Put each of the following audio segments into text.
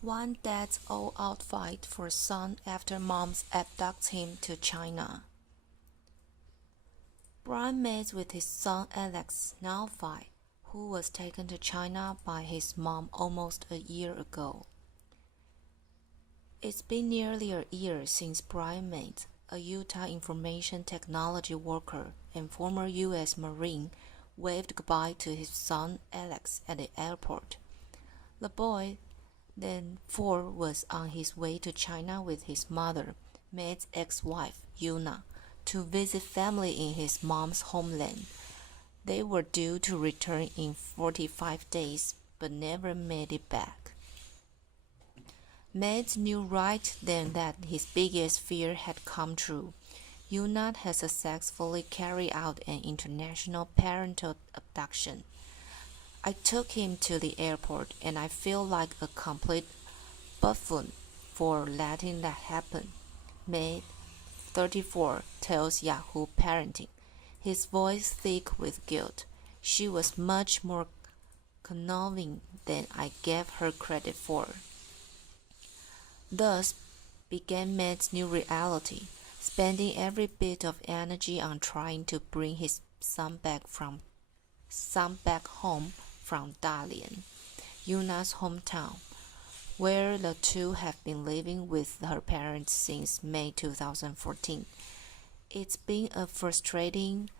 One dad's all-out fight for son after moms abducts him to China. Brian meets with his son Alex, now 5, who was taken to China by his mom almost a year ago. It's been nearly a year since Brian met a Utah information technology worker and former U.S. Marine waved goodbye to his son Alex at the airport. The boy, then 4, was on his way to China with his mother, Matt's ex-wife, Yuna, to visit family in his mom's homeland. They were due to return in 45 days, but never made it back. Matt knew right then that his biggest fear had come true. Yuna had successfully carried out an international parental abduction. I took him to the airport and I feel like a complete buffoon for letting that happen, Matt, 34, tells Yahoo Parenting, his voice thick with guilt. She was much more conniving than I gave her credit for. Thus began Matt's new reality, spending every bit of energy on trying to bring his son back home from Dalian, Yuna's hometown, where the two have been living with her parents since May 2014. It's been a frustrating,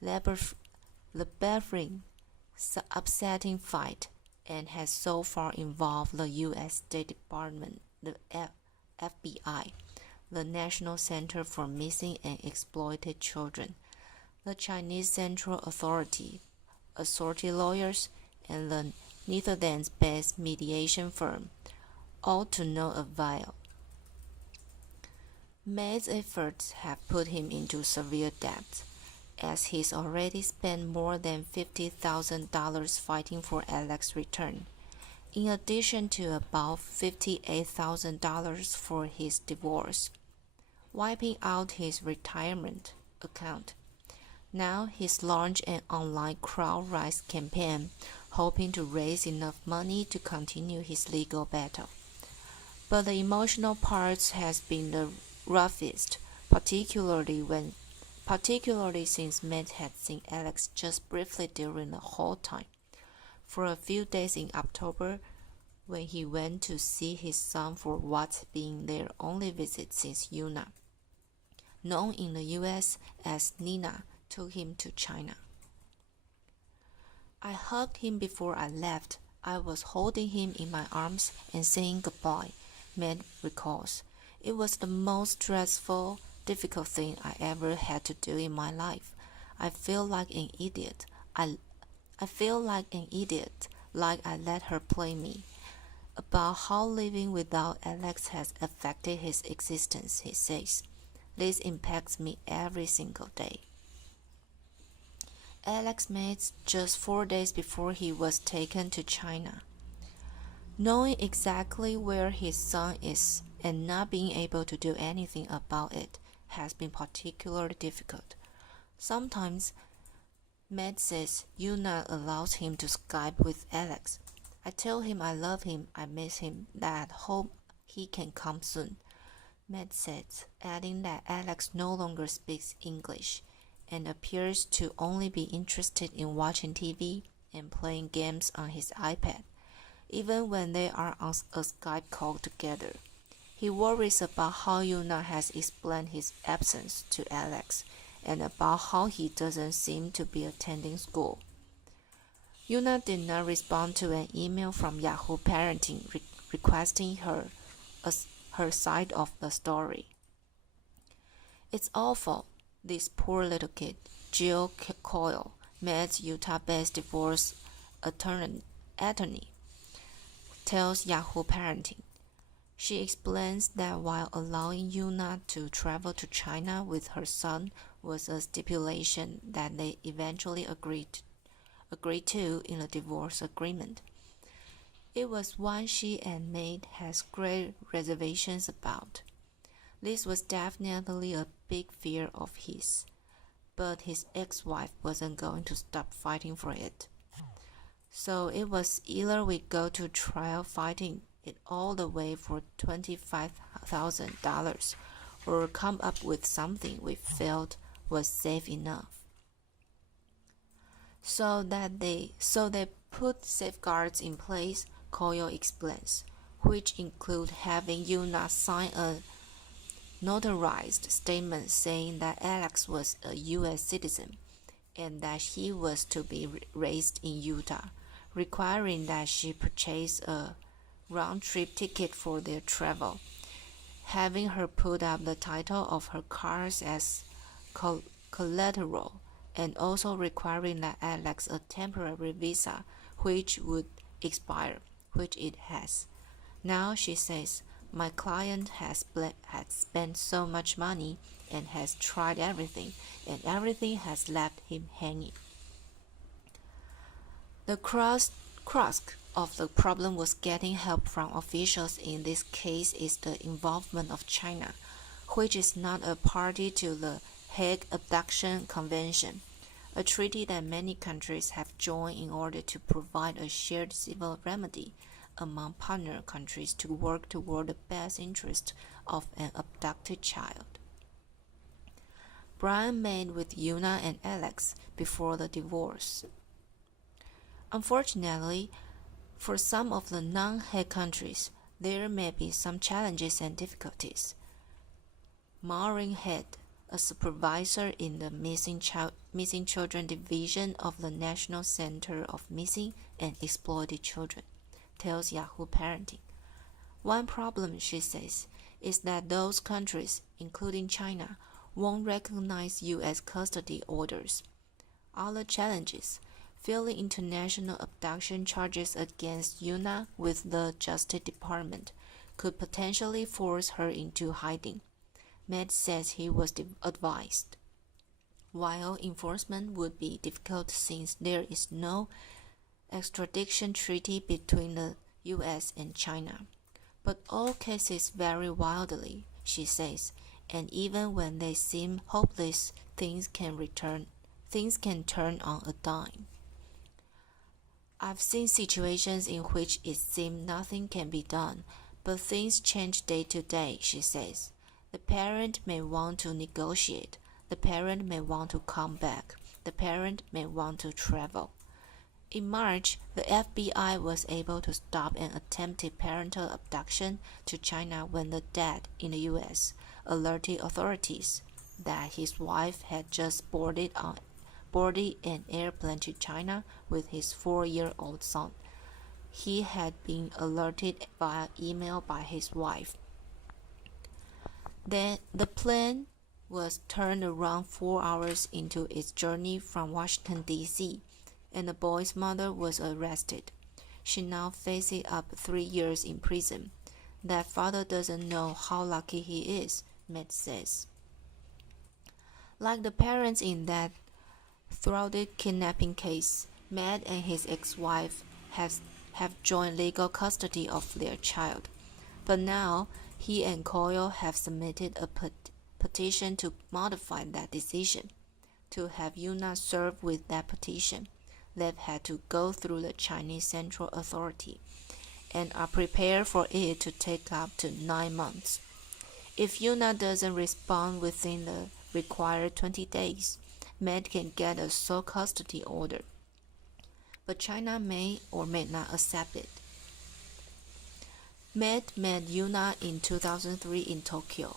labyrinthine, upsetting fight, and has so far involved the U.S. State Department, the FBI, the National Center for Missing and Exploited Children, the Chinese Central Authority, assorted lawyers, and the Netherlands-based mediation firm, all to no avail. Matt's efforts have put him into severe debt, as he's already spent more than $50,000 fighting for Alex's return, in addition to about $58,000 for his divorce, wiping out his retirement account. Now he's launched an online crowd-raise campaign, hoping to raise enough money to continue his legal battle. But the emotional part has been the roughest, particularly since Matt had seen Alex just briefly during the whole time. For a few days in October, when he went to see his son for what's been their only visit since Yuna, known in the US as Nina, took him to China. I hugged him before I left. I was holding him in my arms and saying goodbye, Matt recalls. It was the most stressful, difficult thing I ever had to do in my life. I feel like an idiot. I feel like an idiot, like I let her play me. About how living without Alex has affected his existence, he says. This impacts me every single day. Alex met just 4 days before he was taken to China. Knowing exactly where his son is and not being able to do anything about it has been particularly difficult. Sometimes, Matt says Yuna allows him to Skype with Alex. I tell him I love him, I miss him, that I hope he can come soon, Matt says, adding that Alex no longer speaks English and appears to only be interested in watching TV and playing games on his iPad, even when they are on a Skype call together. He worries about how Yuna has explained his absence to Alex and about how he doesn't seem to be attending school. Yuna did not respond to an email from Yahoo Parenting requesting her side of the story. It's awful, this poor little kid, Jill Coyle, Matt's Utah-based divorce attorney, tells Yahoo Parenting. She explains that while allowing Yuna to travel to China with her son was a stipulation that they eventually agreed to in a divorce agreement, it was one she and Matt has great reservations about. This was definitely a big fear of his, but his ex-wife wasn't going to stop fighting for it. So it was either we go to trial fighting it all the way for $25,000 or come up with something we felt was safe enough. So they put safeguards in place, Koyo explains, which include having Yuna sign a notarized statement saying that Alex was a U.S. citizen and that he was to be raised in Utah, requiring that she purchase a round-trip ticket for their travel, having her put up the title of her cars as collateral, and also requiring that Alex a temporary visa which would expire, which it has. Now she says, my client has spent so much money and has tried everything, and everything has left him hanging. The crux of the problem was getting help from officials. In this case is the involvement of China, which is not a party to the Hague Abduction Convention, a treaty that many countries have joined in order to provide a shared civil remedy among partner countries to work toward the best interest of an abducted child. Brian met with Yuna and Alex before the divorce. Unfortunately, for some of the non-Hague countries, there may be some challenges and difficulties. Maureen Head, a supervisor in the Missing Children Division of the National Center of Missing and Exploited Children, tells Yahoo Parenting. One problem, she says, is that those countries, including China, won't recognize U.S. custody orders. Other challenges: filing international abduction charges against Yuna with the Justice Department could potentially force her into hiding. Matt says he was advised. While enforcement would be difficult since there is no extradition treaty between the U.S. and China. But all cases vary wildly, she says, and even when they seem hopeless, things can turn on a dime. I've seen situations in which it seemed nothing can be done, but things change day to day, she says. The parent may want to negotiate. The parent may want to come back. The parent may want to travel. In March, the FBI was able to stop an attempted parental abduction to China when the dad in the U.S. alerted authorities that his wife had just boarded an airplane to China with his 4-year-old son. He had been alerted via email by his wife. Then the plane was turned around 4 hours into its journey from Washington, D.C., and the boy's mother was arrested. She now faces up 3 years in prison. That father doesn't know how lucky he is, Matt says. Like the parents in that thwarted kidnapping case, Matt and his ex-wife have joint legal custody of their child. But now, he and Koyo have submitted a petition to modify that decision. To have Yuna serve with that petition, they've had to go through the Chinese Central Authority and are prepared for it to take up to 9 months. If Yuna doesn't respond within the required 20 days, Matt can get a sole custody order, but China may or may not accept it. Matt met Yuna in 2003 in Tokyo,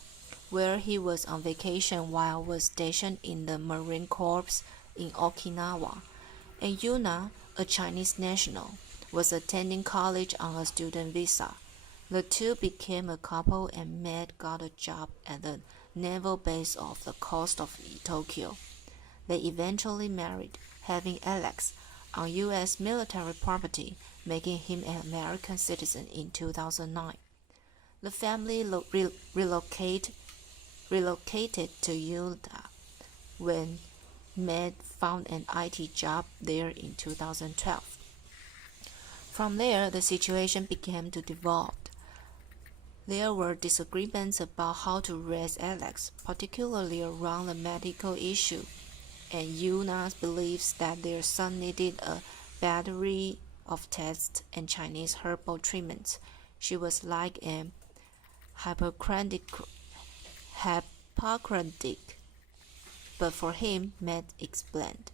where he was on vacation while was stationed in the Marine Corps in Okinawa, and Yuna, a Chinese national, was attending college on a student visa. The two became a couple and Matt got a job at the naval base off the coast of Tokyo. They eventually married, having Alex on U.S. military property, making him an American citizen in 2009. The family relocated to Utah when Matt found an IT job there in 2012. From there, the situation began to develop. There were disagreements about how to raise Alex, particularly around the medical issue, and Yuna believes that their son needed a battery of tests and Chinese herbal treatments. She was like an Hippocratic, but for him, Matt explains.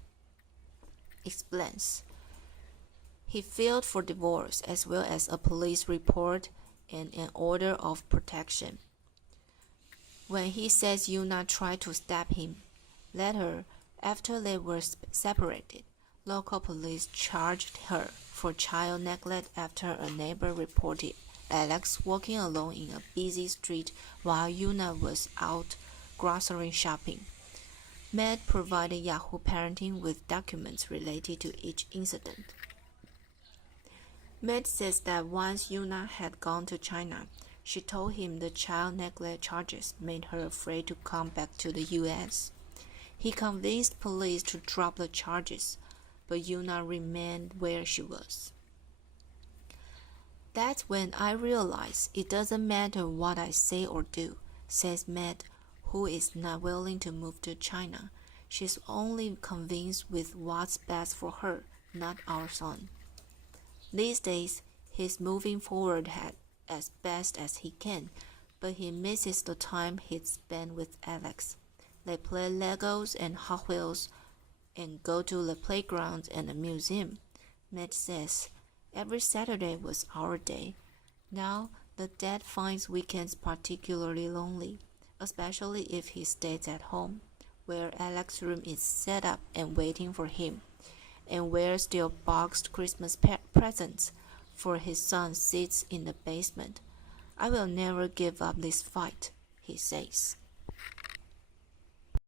He filed for divorce as well as a police report and an order of protection. When he says Yuna tried to stab him, later, after they were separated, local police charged her for child neglect after a neighbor reported Alex walking alone in a busy street while Yuna was out grocery shopping. Matt provided Yahoo Parenting with documents related to each incident. Matt says that once Yuna had gone to China, she told him the child neglect charges made her afraid to come back to the U.S. He convinced police to drop the charges, but Yuna remained where she was. That's when I realized it doesn't matter what I say or do, says Matt, who is not willing to move to China. She's only convinced with what's best for her, not our son. These days, he's moving forward as best as he can, but he misses the time he'd spent with Alex. They play Legos and Hot Wheels and go to the playground and the museum. Matt says, every Saturday was our day. Now, the dad finds weekends particularly lonely, especially if he stays at home, where Alex's room is set up and waiting for him, and where still boxed Christmas presents for his son sits in the basement. I will never give up this fight, he says.